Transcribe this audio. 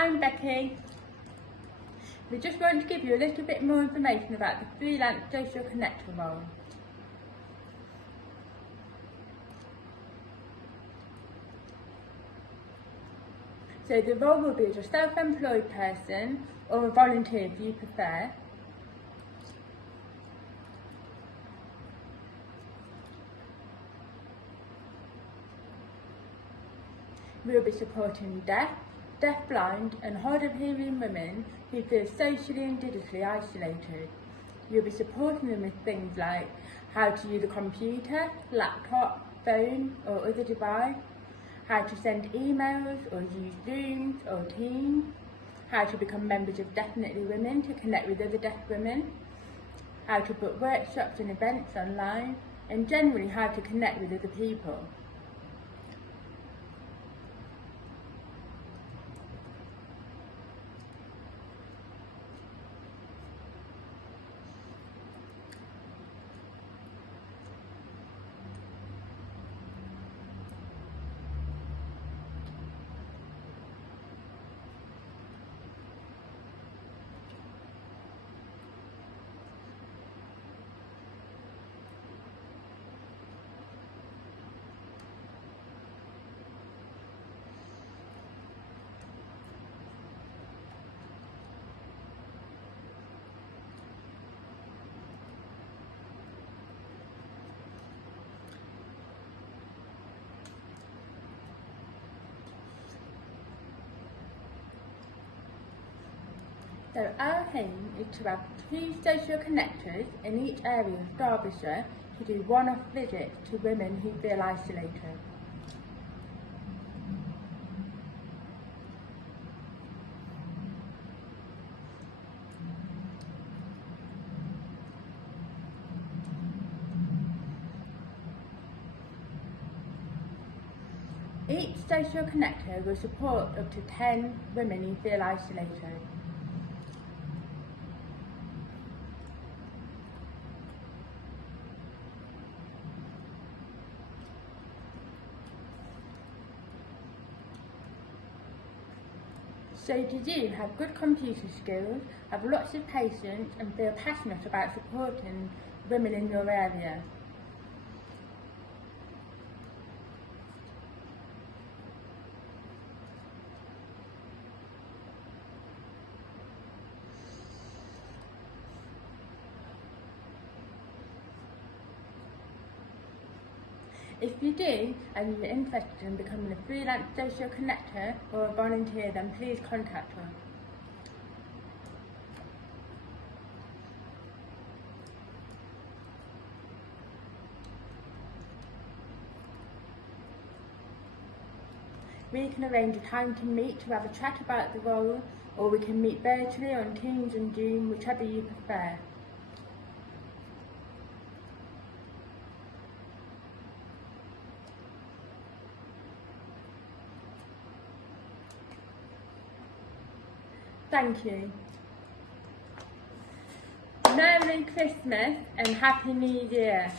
I'm Becky. We just want to give you a little bit more information about the freelance social connector role. So the role will be as a self-employed person or a volunteer if you prefer. We will be supporting deaf, deaf-blind and hard-of-hearing women who feel socially and digitally isolated. You'll be supporting them with things like how to use a computer, laptop, phone or other device, how to send emails or use Zooms or Teams, how to become members of Deaf-initely women to connect with other deaf women, how to book workshops and events online, and generally how to connect with other people. So our aim is to have 2 social connectors in each area of Derbyshire to do one-off visits to women who feel isolated. Each social connector will support up to 10 women who feel isolated. So do you have good computer skills, have lots of patience and feel passionate about supporting women in your area? If you do, and you're interested in becoming a freelance social connector or a volunteer, then please contact us. We can arrange a time to meet to have a chat about the role, or we can meet virtually on Teams and Zoom, whichever you prefer. Thank you. Merry Christmas and Happy New Year.